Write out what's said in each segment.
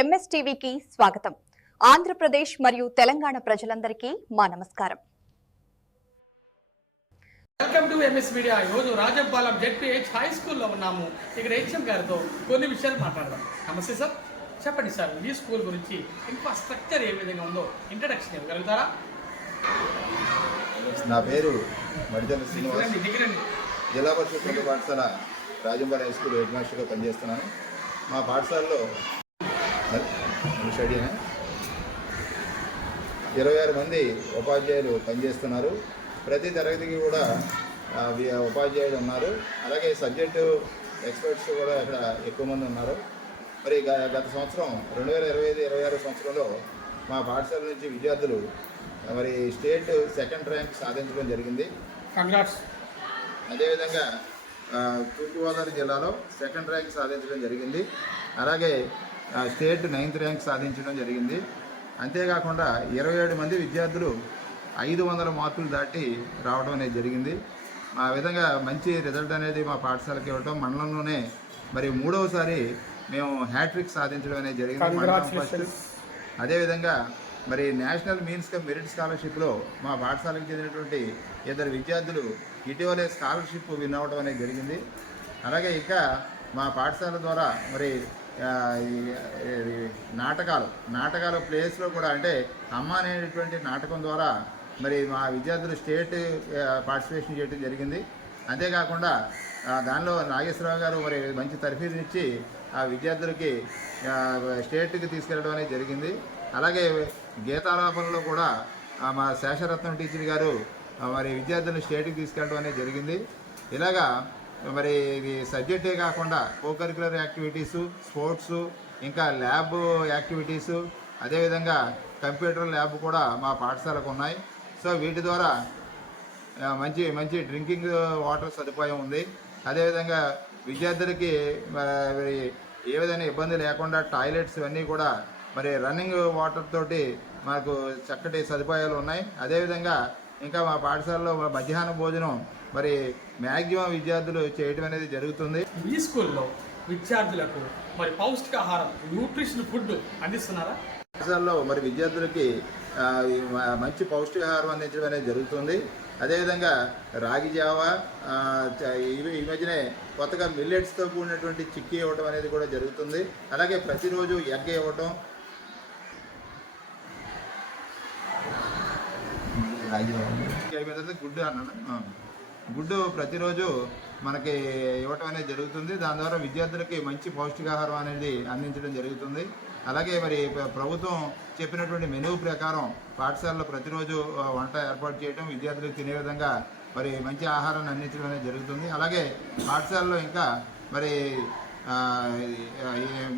ఎంఎస్టీవీకి స్వాగతం. ఆంధ్రప్రదేశ్ మరియు తెలంగాణ ప్రజలందరికీ మా నమస్కారం. Welcome to MS media. ఈరోజు రాజంపాలెం జెడ్పీహెచ్ హై స్కూల్లో ఉన్నాము. ఇక్కడ హెచ్ఎం గారితో కొన్ని విషయాలు మాట్లాడదాం. నమస్తే సార్, చెప్పండి సార్, ఈ స్కూల్ గురించి ఇన్ఫ్రాస్ట్రక్చర్ ఏ విధంగా ఉందో ఇంట్రడక్షన్ ఇవ్వగలుగుతారా? నా పేరు మడిజల్ల శ్రీనివాస్. జిల్లా పరిషత్ పాఠశాల రాజంపాలెం హై స్కూల్ హెడ్ మాస్టర్గా పనిచేస్తున్నాను. మా పాఠశాలలో 26 మంది ఉపాధ్యాయులు పనిచేస్తున్నారు. ప్రతి తరగతికి కూడా ఉపాధ్యాయులు ఉన్నారు. అలాగే సబ్జెక్టు ఎక్స్పర్ట్స్ కూడా ఇక్కడ ఎక్కువ మంది ఉన్నారు. మరి గత సంవత్సరం 2025-26 సంవత్సరంలో మా పాఠశాల నుంచి విద్యార్థులు మరి స్టేట్ సెకండ్ ర్యాంక్ సాధించడం జరిగింది. కంగ్రాట్స్. అదేవిధంగా తూర్పుగోదావరి జిల్లాలో సెకండ్ ర్యాంక్ సాధించడం జరిగింది. అలాగే స్టేట్ 9th ర్యాంక్ సాధించడం జరిగింది. అంతేకాకుండా 27 మంది విద్యార్థులు 500 మార్కులు దాటి రావడం అనేది జరిగింది. ఆ విధంగా మంచి రిజల్ట్ అనేది మా పాఠశాలకి ఇవ్వటం, మండలంలోనే మరి 3వసారి మేము హ్యాట్రిక్ సాధించడం అనేది జరిగింది. అదేవిధంగా మరి నేషనల్ మీన్స్ కమ్ మెరిట్ స్కాలర్షిప్లో మా పాఠశాలకు చెందినటువంటి 2 విద్యార్థులు ఇటీవలే స్కాలర్షిప్ విన్ అవ్వడం అనేది జరిగింది. అలాగే ఇంకా మా పాఠశాల ద్వారా మరి నాటకాలు ప్లేస్లో కూడా, అంటే అమ్మ అనేటువంటి నాటకం ద్వారా మరి మా విద్యార్థులు స్టేట్ పార్టిసిపేషన్ చేయడం జరిగింది. అంతేకాకుండా దానిలో నాగేశ్వరరావు గారు మరి మంచి తర్ఫీదునిచ్చి ఆ విద్యార్థులకి స్టేట్కి తీసుకెళ్ళడం అనేది జరిగింది. అలాగే గీతాలాపనలో కూడా మా శేషరత్నం టీచర్ గారు మరి విద్యార్థులను స్టేట్కి తీసుకెళ్ళడం అనేది జరిగింది. ఇలాగా మరి ఇది సబ్జెక్టే కాకుండా కోకరిక్యులర్ యాక్టివిటీసు, స్పోర్ట్సు, ఇంకా ల్యాబ్ యాక్టివిటీసు, అదేవిధంగా కంప్యూటర్ ల్యాబ్ కూడా మా పాఠశాలకు ఉన్నాయి. సో వీటి ద్వారా మంచి డ్రింకింగ్ వాటర్ సదుపాయం ఉంది. అదేవిధంగా విద్యార్థులకి మరి ఏ విధమైన ఇబ్బంది లేకుండా టాయిలెట్స్ ఇవన్నీ కూడా మరి రన్నింగ్ వాటర్ తోటి మాకు చక్కటి సదుపాయాలు ఉన్నాయి. అదేవిధంగా ఇంకా మా పాఠశాలలో మధ్యాహ్న భోజనం మరి మ్యాక్సిమం విద్యార్థులు చేయడం అనేది జరుగుతుంది. ఈ స్కూల్లో విద్యార్థులకు మరి పౌష్టికాహారం, న్యూట్రిషన్ ఫుడ్ అందిస్తున్నారా? పాఠశాలలో మరి విద్యార్థులకి మంచి పౌష్టికాహారం అందించడం అనేది జరుగుతుంది. అదేవిధంగా రాగి జావా, ఈ మధ్యనే కొత్తగా మిల్లెట్స్తో కూడినటువంటి చిక్కీ ఇవ్వడం అనేది కూడా జరుగుతుంది. అలాగే ప్రతిరోజు ఎగ్ ఇవ్వటం, గుడ్డు ప్రతిరోజు మనకి ఇవ్వటం అనేది జరుగుతుంది. దాని ద్వారా విద్యార్థులకి మంచి పౌష్టికాహారం అనేది అందించడం జరుగుతుంది. అలాగే మరి ప్రభుత్వం చెప్పినటువంటి మెనూ ప్రకారం పాఠశాలలో ప్రతిరోజు వంట ఏర్పాటు చేయడం, విద్యార్థులకు తినే విధంగా మరి మంచి ఆహారాన్ని అందించడం అనేది జరుగుతుంది. అలాగే పాఠశాలలో ఇంకా మరి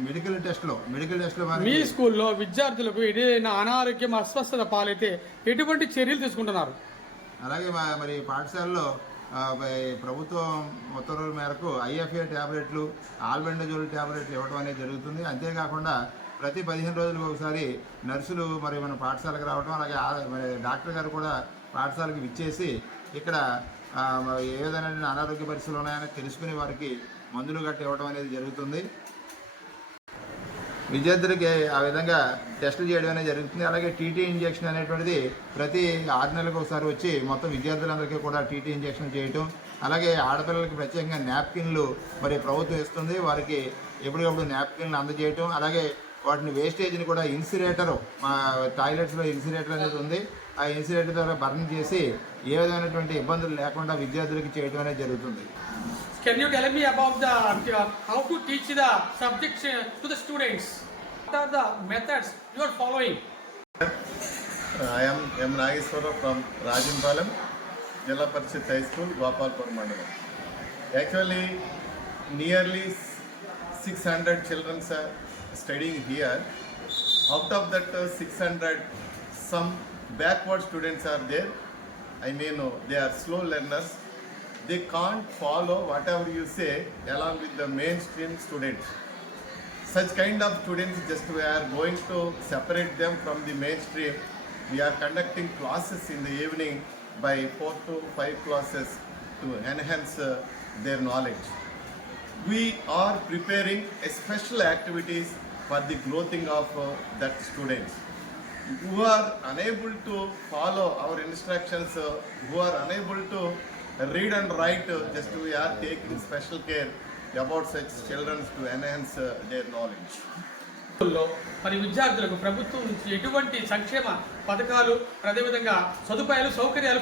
మెడికల్ టెస్ట్లో మీ స్కూల్లో విద్యార్థులకు ఏదైనా అనారోగ్యం, అస్వస్థత పాలైతే ఎటువంటి చర్యలు తీసుకుంటున్నారు? అలాగే మరి పాఠశాలలో ప్రభుత్వం ఉత్తర్వుల మేరకు ఐఎఫ్ఏ ట్యాబ్లెట్లు, ఆల్బెండజోల్ ట్యాబ్లెట్లు ఇవ్వడం అనేది జరుగుతుంది. అంతేకాకుండా ప్రతి 15 రోజులకు ఒకసారి నర్సులు మరి మన పాఠశాలకు రావడం, అలాగే మరి డాక్టర్ గారు కూడా పాఠశాలకు విచ్చేసి ఇక్కడ ఏ విధమైన అనారోగ్య పరిస్థితులు ఉన్నాయని తెలుసుకుని వారికి మందులు గట్టి ఇవ్వడం అనేది జరుగుతుంది. విద్యార్థులకి ఆ విధంగా టెస్టులు చేయడం అనేది జరుగుతుంది. అలాగే టీటీ ఇంజెక్షన్ అనేటువంటిది ప్రతి 6 నెలలకు ఒకసారి వచ్చి మొత్తం విద్యార్థులందరికీ కూడా టీటీ ఇంజెక్షన్ చేయటం, అలాగే ఆడపిల్లలకి ప్రత్యేకంగా నాప్కిన్లు మరి ప్రభుత్వం ఇస్తుంది, వారికి ఎప్పటికప్పుడు నాప్కిన్లు అందజేయటం, అలాగే వాటిని వేస్టేజ్ని కూడా ఇన్సిరేటర్, మా టాయిలెట్స్లో ఇన్సిరేటర్ అనేది ఉంది, ఆ ఇన్సిరేటర్ ద్వారా బర్న్ చేసి ఏ విధమైనటువంటి ఇబ్బందులు లేకుండా విద్యార్థులకి చేయడం అనేది జరుగుతుంది. Can you tell me about how to teach the subjects to the students? What are the methods you are following? I am M. Nageswara from Rajampalam, Jilla Parishad High School, Gopalpur Mandalam. Actually, nearly 600 children are studying here. Out of that 600, some backward students are there. I mean, they are slow learners. They can't follow whatever you say along with the mainstream students. Such kind of students, just we are going to separate them from the mainstream. We are conducting classes in the evening by 4 to 5 classes to enhance their knowledge. We are preparing a special activities for the growing of that students who are unable to follow our instructions, who are unable to read and write. Just we are taking special care about such children to enhance their knowledge. స్కూల్లో మరి విద్యార్థులకు ప్రభుత్వం నుంచి ఎటువంటి సంక్షేమ పథకాలు అదేవిధంగా సదుపాయాలు సౌకర్యాలు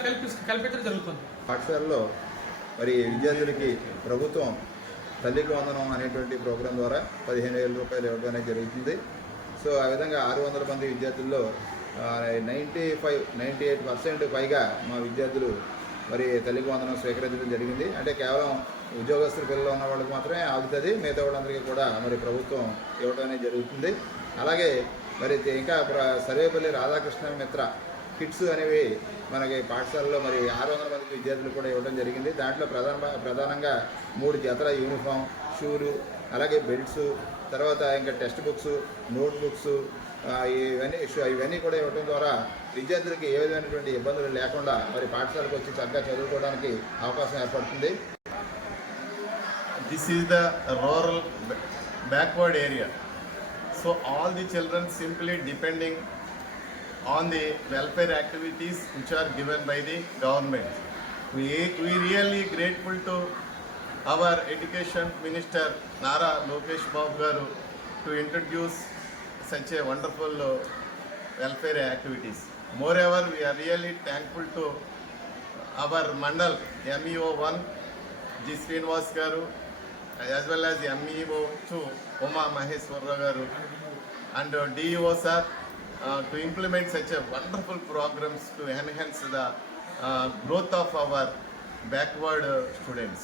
కల్పించడం జరుగుతుంది? పాఠశాలలో మరి విద్యార్థులకి ప్రభుత్వం తల్లికి వందనం అనేటువంటి ప్రోగ్రాం ద్వారా 15,000 రూపాయలు ఇవ్వడం అనేది జరుగుతుంది. సో ఆ విధంగా 600 మంది విద్యార్థుల్లో 98% పైగా మా విద్యార్థులు మరి తల్లికి వందనం స్వీకరించడం జరిగింది. అంటే కేవలం ఉద్యోగస్తుల పిల్లలు ఉన్న వాళ్ళకి మాత్రమే ఆగుతుంది, మిగతా వాళ్ళందరికీ కూడా మరి ప్రభుత్వం ఇవ్వడం అనేది జరుగుతుంది. అలాగే మరి ఇంకా సర్వేపల్లి రాధాకృష్ణ మిత్ర కిట్స్ అనేవి మనకి పాఠశాలలో మరి 600 మంది విద్యార్థులు కూడా ఇవ్వడం జరిగింది. దాంట్లో ప్రధానంగా 3 జతల యూనిఫామ్, షూలు, అలాగే బెల్ట్స్, తర్వాత ఇంకా టెక్స్ట్ బుక్స్, నోట్ బుక్స్ ఇవన్నీ కూడా ఇవ్వడం ద్వారా విద్యార్థులకి ఏ విధమైనటువంటి ఇబ్బందులు లేకుండా మరి పాఠశాలకు వచ్చి చక్కగా చదువుకోవడానికి అవకాశం ఏర్పడుతుంది. This is the rural backward area. So all the children simply depending on the welfare activities which are given by the government. We really grateful to our Education Minister Nara Lokesh Babu Garu to introduce such a wonderful welfare activities. Moreover, we are really thankful to our Mandal MEO1 G. Srinivas Garu, as well as MEO 2 Uma Maheswara Garu and DEO sir to implement such a wonderful programs to enhance the growth of our backward students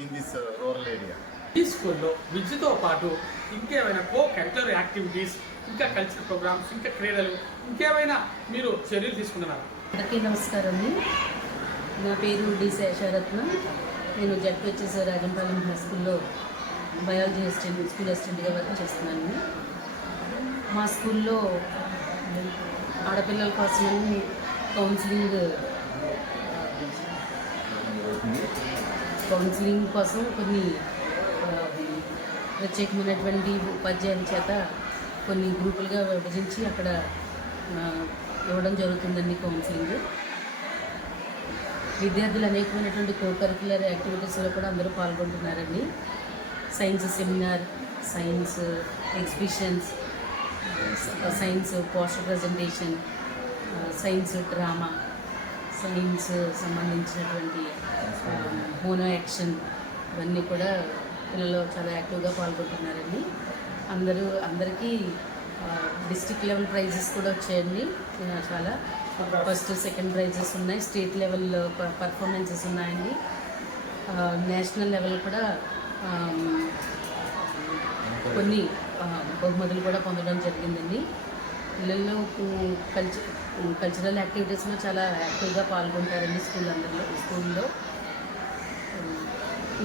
in this rural area. ఈ స్కూల్లో విద్యతో పాటు ఇంకేమైనా curricular activities, ఇంకా cultural programmes, ఇంకా క్రీడలు, ఇంకేమైనా మీరు చర్యలు తీసుకుంటున్నారా? అందరికీ నమస్కారం. నా పేరు డి శేషారత్నం. నేను జడ్పిహెచ్ఎస్ రాజంపాలెం హై స్కూల్లో బయాలజీ స్కూల్ అసిస్టెంట్గా వర్క్ చేస్తున్నాను. మా స్కూల్లో ఆడపిల్లల కోసమని కౌన్సిలింగ్ కోసం కొన్ని ప్రత్యేకమైనటువంటి ఉపాధ్యాయుల చేత కొన్ని గ్రూపులుగా విభజించి అక్కడ ఇవ్వడం జరుగుతుందండి కౌన్సిలింగ్. విద్యార్థులు అనేకమైనటువంటి కరిక్యులర్ యాక్టివిటీస్లో కూడా అందరూ పాల్గొంటున్నారండి. Science seminar, science exhibitions, science poster presentation, science drama, science సంబంధించినటువంటి మోనో యాక్షన్, ఇవన్నీ కూడా పిల్లలు చాలా యాక్టివ్గా పాల్గొంటున్నారండి. అందరికీ డిస్ట్రిక్ట్ లెవెల్ ప్రైజెస్ కూడా వచ్చాయండి. చాలా ఫస్ట్ సెకండ్ ప్రైజెస్ ఉన్నాయి, స్టేట్ లెవెల్ పర్ఫార్మెన్సెస్ ఉన్నాయండి, నేషనల్ లెవెల్ కూడా కొన్ని బహుమతులు కూడా పొందడం జరిగిందండి. పిల్లలు కల్చరల్ యాక్టివిటీస్లో చాలా యాక్టివ్గా పాల్గొంటారండి స్కూల్లో.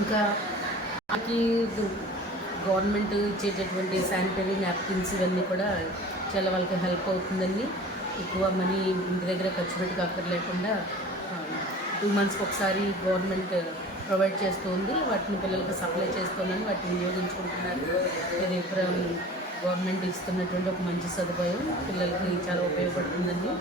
ఇంకా మనకి గవర్నమెంట్ ఇచ్చేటటువంటి శానిటరీ నాప్కిన్స్ ఇవన్నీ కూడా చాలా వాళ్ళకి హెల్ప్ అవుతుందండి. ఎక్కువ మనీ ఇంటి దగ్గర ఖర్చు పెట్టి కాక్కర్లేకుండా 2 monthsకి ఒకసారి గవర్నమెంట్ ప్రొవైడ్ చేస్తుంది. వాటిని పిల్లలకు సప్లై చేస్తుందని వాటిని వినియోగించుకుంటున్నారు. ఇది గవర్నమెంట్ ఇస్తున్నటువంటి ఒక మంచి సదుపాయం, పిల్లలకి చాలా ఉపయోగపడుతుందండి.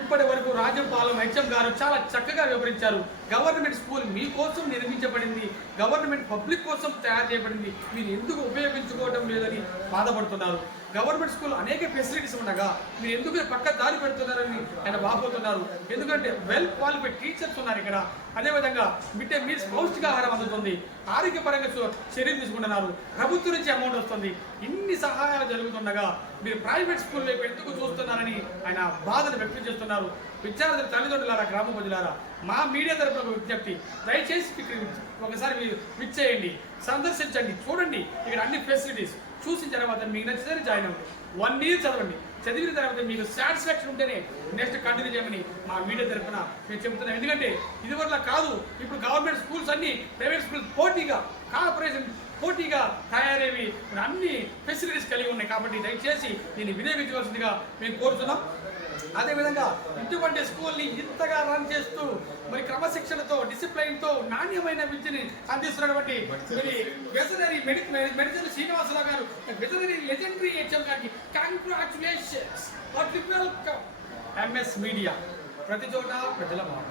ఇప్పటి వరకు రాజంపాలెం హెచ్ఎం గారు చాలా చక్కగా వివరించారు. గవర్నమెంట్ స్కూల్ మీకోసం నిర్మించబడింది, గవర్నమెంట్ పబ్లిక్ కోసం తయారు చేయబడింది, మీరు ఎందుకు ఉపయోగించుకోవడం లేదని బాధపడుతున్నారు. గవర్నమెంట్ స్కూల్ అనేక ఫెసిలిటీస్ ఉండగా మీరు ఎందుకు పక్క దారి పెడుతున్నారని ఆయన బాధపడుతున్నారు. ఎందుకంటే వెల్ క్వాలిఫైడ్ టీచర్స్ ఉన్నారు ఇక్కడ. అదేవిధంగా మిడ్ డే మీల్స్ పౌష్టికాహారం అందుతుంది, ఆరోగ్యపరంగా చర్యలు తీసుకుంటున్నారు, ప్రభుత్వం నుంచి అమౌంట్ వస్తుంది. ఇన్ని సహాయాలు జరుగుతుండగా మీరు ప్రైవేట్ స్కూల్ వైపు ఎందుకు చూస్తున్నారని ఆయన బాధను వ్యక్తం చేస్తున్నారు. విద్యార్థుల తల్లిదండ్రులారా, గ్రామ ప్రజలారా, మా మీడియా తరపున విజ్ఞప్తి, దయచేసి ఒకసారి మీరు విచ్చేయండి, సందర్శించండి, చూడండి ఇక్కడ అన్ని ఫెసిలిటీస్. చూసిన తర్వాత మీకు నచ్చితే జాయిన్ అవ్వండి. 1 year చదవండి. చదివిన తర్వాత మీకు సాటిస్ఫాక్షన్ ఉంటేనే నెక్స్ట్ కంటిన్యూ చేయమని మా మీడియా తరఫున మేము చెబుతున్నాం. ఎందుకంటే ఇదివరలా కాదు, ఇప్పుడు గవర్నమెంట్ స్కూల్స్ అన్ని ప్రైవేట్ స్కూల్స్ పోటీగా, కార్పొరేషన్ పోటీగా తయారయ్యి అన్ని ఫెసిలిటీస్ కలిగి ఉన్నాయి. కాబట్టి దయచేసి దీన్ని వినియోగించవలసిందిగా మేము కోరుతున్నాం. అదేవిధంగా ఇటువంటి స్కూల్ని ఇంతగా రన్ చేస్తూ మరి క్రమశిక్షణతో డిసిప్లైన్తో నాణ్యమైన విద్యని అందిస్తున్నటువంటి వెటనరీ మెడిసిన్ శ్రీనివాసరావు గారు, వెటనరీ లెజెండరీ హెచ్ఎం గారికి కంగ్రాచులేషన్స్. ఎంఎస్ మీడియా ప్రతి చోట ప్రజల మాట.